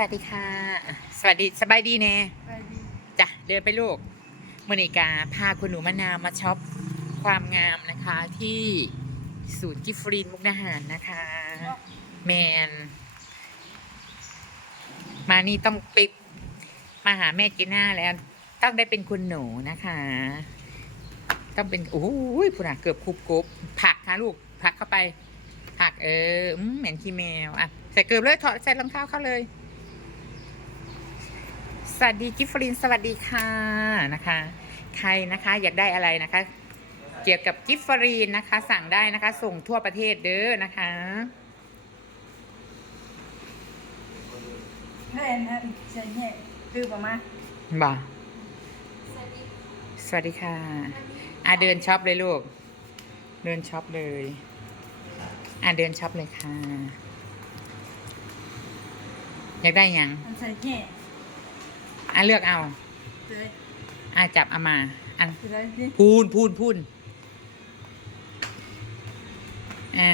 วัสดีค่ะ สวัสดีสบายดีเน่ไปดีจ้ะเดินไปลูกมณิกาพาคุณหนูมะนาวมาช็อปความงามนะคะที่ศูนย์กิฟฟรีนมุกดาหารนะคะ แมน มานี่ต้องปิดมาหาแม่จีน่าแล้ว ต้องได้เป็นคุณหนูนะคะ ต้องเป็นโอ้ยพูน่ะเกือบคุบกบผักค่ะลูกผักเข้าไปผักเอออืมเหม็นขี้แมวอะใส่เกือบเลยถอดใส่รองเท้าเข้าเลย สวัสดีกิฟฟรินสวัสดีค่ะนะคะ ใครนะคะอยากได้อะไรนะคะ เกี่ยวกับกิฟฟรีนนะคะ สั่งได้นะคะ ส่งทั่วประเทศเด้อนะคะเล่นฮะใช่แห่ตื้อประมาณบ่าสวัสดีค่ะอะเดินช็อปเลยลูก เดินช็อปเลยอะเดินช็อปเลยค่ะ อยากได้หยังอันใส่แห่ อะเลือกเอาเจออะจับเอามา อันเจอได้ดิพูนพูนพูนอ่า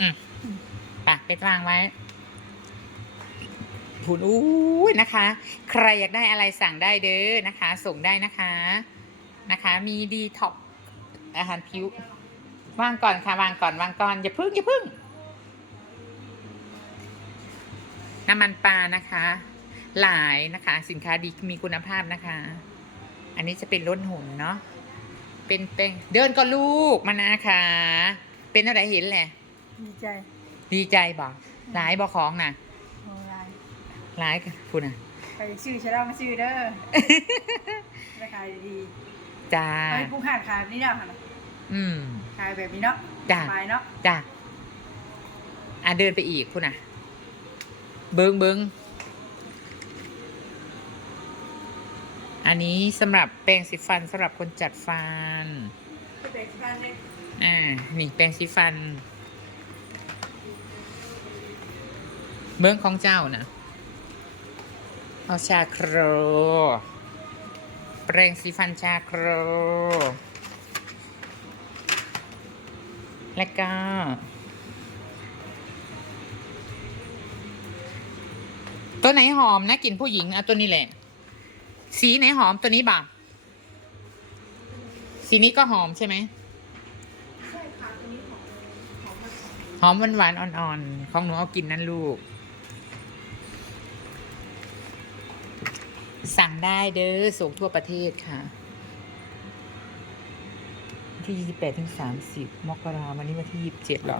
อืมปะไปวางไว้พูนอู้ยนะคะ ใครอยากได้อะไรสั่งได้เด้อนะคะ ส่งได้นะคะ นะคะ มีดีท็อกอาหารผิววางก่อนค่ะวางก่อนวางก่อนอย่าพึ่งอย่าพึ่งน้ำมันปลานะคะ หลายนะคะ สินค้าดีมีคุณภาพนะคะ อันนี้จะเป็นรถหุ่นเนาะเป็นเป็นเดินก็ลูกมานะคะ เป็นอะไรเห็นแหละ ดีใจ ดีใจบอกหลายบอกของน่ะโอ้ยหลายคุณน่ะ ไปชื่อชะเล่ามาชื่อเด้อ ราคาดีจ้าๆไปกุ้งห่านขายแบบนี้เนาะค่ะอืม ขายแบบนี้เนาะจ้ะ สบายเนาะ จ้าอะเดินไปอีกคุณน่ะ เบิงเบิง อันนี้สำหรับแปรงสีฟันสำหรับคนจัดฟันไปเบรกฟันเลยอ่า นี่แปรงสีฟัน เบื้องของเจ้านะเอาชาโคร แปรงสีฟันชาโคร แล้วก็ตัวไหนหอมนะกลิ่นผู้หญิงเอาตัวนี้แหละ สีไหนหอมตัวนี้บ่าสีนี้ก็หอมใช่ไหมหอมหวานๆอ่อนๆของหนูเอากินนั่นลูก สั่งได้เด้อส่งทั่วประเทศค่ะ ที่28ถึง30มกราวันนี้วันที่27เหรอ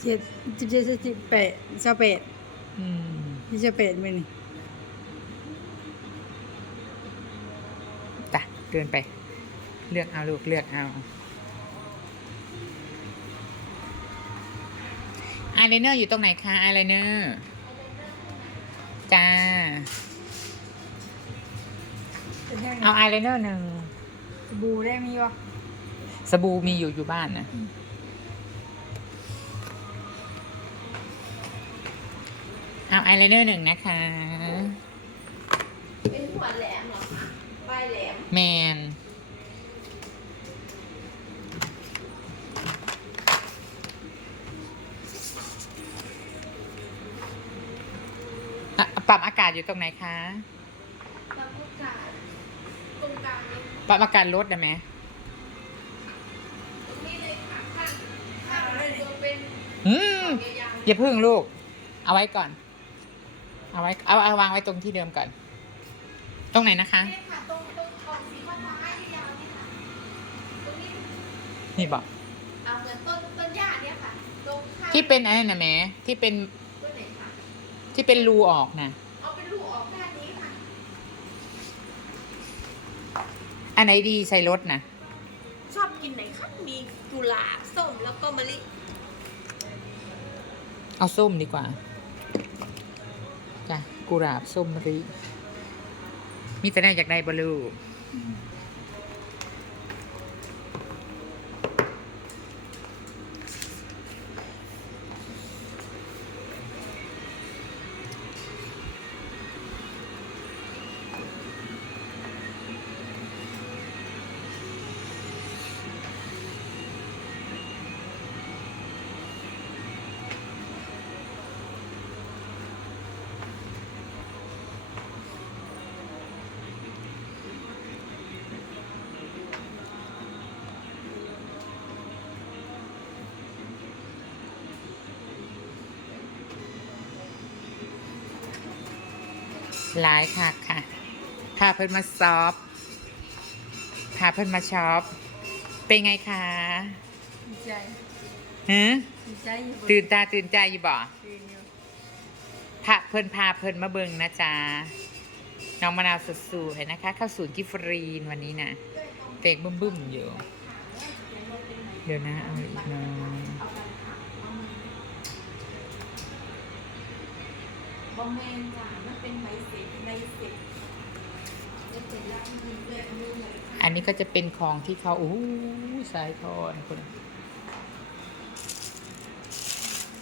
เจ็ดสิบเจ็ดสิบแปดสิบแปดอืมยี่สิบแปดมื้อนี่ จ้ะ เดินไป เลือกเอาลูกเลือกเอาอายไลเนอร์อยู่ตรงไหนคะอายไลเนอร์จ้าเป็นแห้งเอาอายไลเนอร์หนึ่งสบู่ได้มีวะสบู่มีอยู่อยู่บ้านนะเอาอายไลเนอร์หนึ่งนะคะ เป็นหัวแหลมเหรอคะ ปลายแหลมแมนอะปรับอากาศอยู่ตรงไหนคะ แล้วก็กาดตรงกลางนี้ปรับอากาศลดได้ไหมตรงนี้เลยค่ะข้างข้างตัวเป็นอืม ยาวอย่าพึ่งลูก เอาไว้ก่อน เอาไว้ เอาเอาวางไว้ตรงที่เดิมก่อน ตรงไหนนะคะๆเนี่ยค่ะตรงตรงออกสีฟ้าฟ้ายาวๆเนี่ยค่ะตรงนี้ นี่บอกเอาเหมือนต้นต้นหญ้าเนี่ยค่ะตรงข้างที่เป็นอะไรนะแหม่ที่เป็นต้นไหนคะที่เป็นรูออกนะเอาเป็นลูกออกด้านนี้ค่ะอันไหนดีใส่รถนะชอบกินไหนคะมีกุหลาบส้มแล้วก็มะลิเอาส้มดีกว่าจ้ะกุหลาบส้มมะลิมีแต่แน่อยากได้บลู หลายค่ะค่ะ พาเพิ่นมาซอฟพาเพิ่นมาช็อป เป็นไงคะดีใจฮะดีใจอยู่บนตื่นตาตื่นใจอยู่บ่ตื่นอยู่พาเพิ่นพาเพิ่นมาเบิ่งนะจ๊ะน้องมะนาวสุดสูเห็นนะคะ เข้าศูนย์กิฟฟรีนวันนี้นะเตกบึ้มบึ้มๆอยู่ เดี๋ยวนะเอาอีกหน่อยบอมเมนจ้ะมันเป็นไม้เสร็จไม้เสร็จจะเสร็จแล้วมีเลือดมือเลย อันนี้ก็จะเป็นของที่เขาอู้สายทอนคน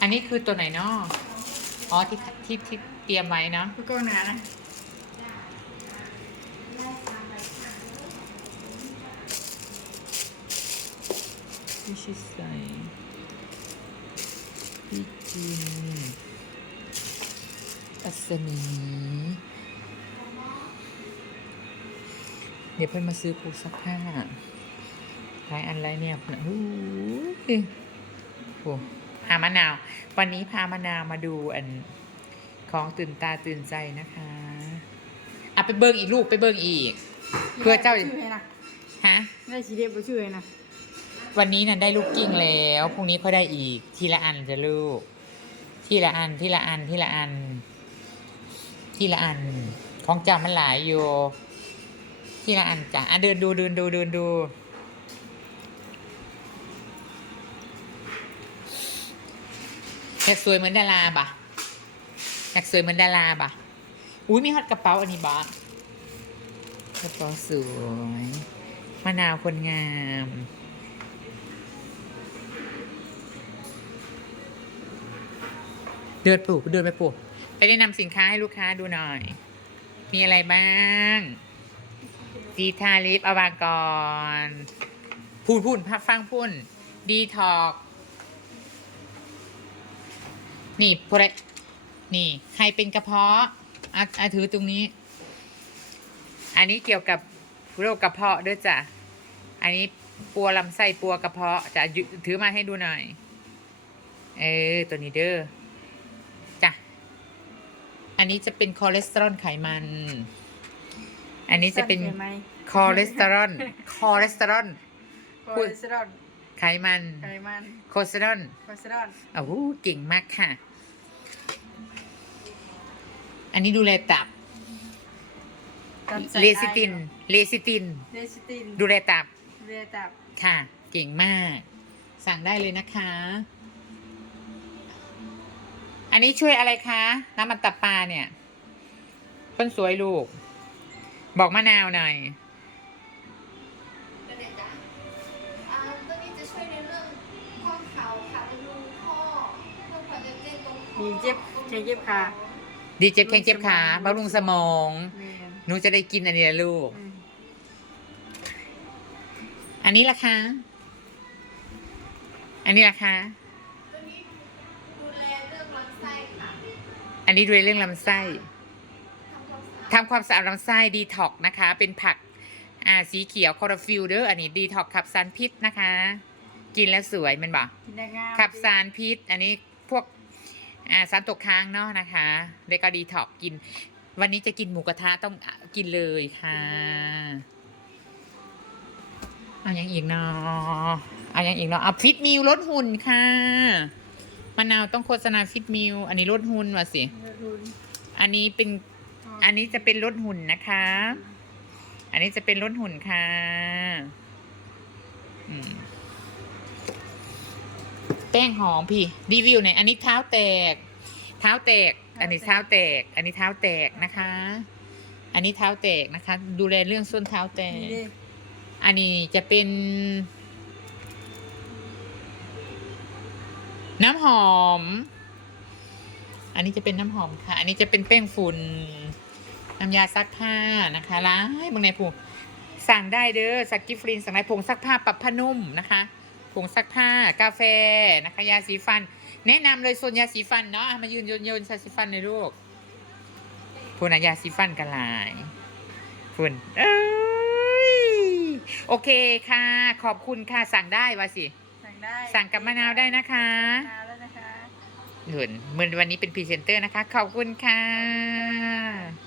อันนี้คือตัวไหนเนาะอ๋อที่ที่ที่เตรียมไว้เนาะพวกกองหนานะพี่ชิใส่พี่จินอัศมี ดี๋ยวเพื่อนมาซื้อปูซักผ้าหลายอันไรเนี่ยโอ้โหโอ้พามะนาว วันนี้พามะนาวมาดูอันของตื่นตาตื่นใจนะคะอะไปเบิ่งอีกลูกไปเบิ่งอีก เพื่อเจ้าชื่อให้นะฮะได้ชีเดียบชื่อให้นะวันนี้น่ะได้ลูกกิ้งแล้วพรุ่งนี้เขาได้อีก ทีละอันจะลูก ทีละอันทีละอันทีละอัน ทีละอัน ของจามันหลายอยู่ ทีละอันจ้ะอะเดินดูเดินดูเดินดูอยากสวยเหมือนดาราปะอยากสวยเหมือนดาราปะอุ้ยมีฮอตกระเป๋าอันนี้บอสกระเป๋าสวยมะนาวคนงามเดินปลูกเดินไปปลูก ไปแนะนำสินค้าให้ลูกค้าดูหน่อย มีอะไรบ้าง ดีทาลิปเอาวางก่อนพูนพูนพักฟังพูนดีทอกนี่พวกไรนี่ ใครเป็นกระเพาะอะอะถือตรงนี้ อันนี้เกี่ยวกับโรคกระเพาะด้วยจ้ะ อันนี้ปัวลำไส้ปัวกระเพาะจะถือมาให้ดูหน่อย เออ ตัวนี้เด้อจ้ะ อันนี้จะเป็นคอเลสเตอรอลไขมัน อันนี้จะเป็นใช่ไหมคอเลสเตอรอลคอเลสเตอรอลคอเลสเตอรอลไขมัน ไขมันคอเลสเตอรอลคอเลสเตอรอลโอ้โหเก่งมากค่ะ อันนี้ดูแลตับ ตับใส่เลซิตินเลซิติน เลซิตินดูแลตับ เรียตับค่ะ เก่งมาก สั่งได้เลยนะคะ อันนี้ช่วยอะไรคะ น้ำมันตับปลาเนี่ย คนสวยลูก บอกมะนาวหน่อยเดี๋ยวๆจ้ะอ่าตัวนี้จะช่วยในเรื่องข้อเข่าค่ะบำรุงข้อเพิ่มคอลลาเจนตรงข้อมีเจ็บแขนเจ็บขา ดีเจ็บแข้งเจ็บขาบำรุงสมองแม่นหนูจะได้กินอันนี้ละลูก อืมอันนี้ล่ะคะอันนี้ล่ะคะตัวนี้ดูแลเรื่องลำไส้ค่ะอันนี้ดูเรื่องลำไส้ ทำความสะอาดทำความสะอาดลำไส้ดีท็อกนะคะ เป็นผักอ่าสีเขียวคอร์ฟิลเดอร์อันนี้ดีท็อกขับสารพิษนะคะ กินแล้วสวยแมันบอกกินได้ง่ายขับสารพิษ อันนี้พวกอ่าสารตกค้างเนาะนะคะแล้วก็ดีท็อกกิน วันนี้จะกินหมูกระทะต้องอะกินเลยค่ะเอาอย่างอีกเนาะเอาอย่างอีกเนาะเอาฟิตมิลลดหุ่นค่ะมะนาวต้องโฆษณาฟิตมิลอันนี้ลดหุ่นว่ะสิเลือดรุนอันนี้เป็น อันนี้จะเป็นลดหุ่นนะคะ อันนี้จะเป็นลดหุ่นค่ะแป้งหอมพี่ รีวิวหน่อยอันนี้เท้าแตก เท้าแตก อันนี้เท้าแตก อันนี้เท้าแตกนะคะ อันนี้เท้าแตกนะคะ ดูแลเรื่องส้นเท้าแตก อันนี้จะเป็น น้ำหอม อันนี้จะเป็นน้ำหอมค่ะ อันนี้จะเป็นแป้งฝุ่นน้ำยาซักผ้านะคะร้ายบางในผูสั่งได้เด้อสักกิฟลินสั่งได้ผงซักผ้าปรับผ้านุ่มนะคะผงซักผ้ากาแฟนะคะยาสีฟัน แนะนำเลยโซนยาสีฟันเนาะอะมายืนโยนโยนยาสีฟันเลยลูกพูนะยาสีฟันกันหลายฝุ่นเอ้ยโอเคค่ะ ขอบคุณค่ะสั่งได้วะสิ สั่งได้ สั่งกับมะนาวได้นะคะ มะนาวแล้วนะคะเหินมือวันนี้เป็นพรีเซนเตอร์นะคะ ขอบคุณค่ะ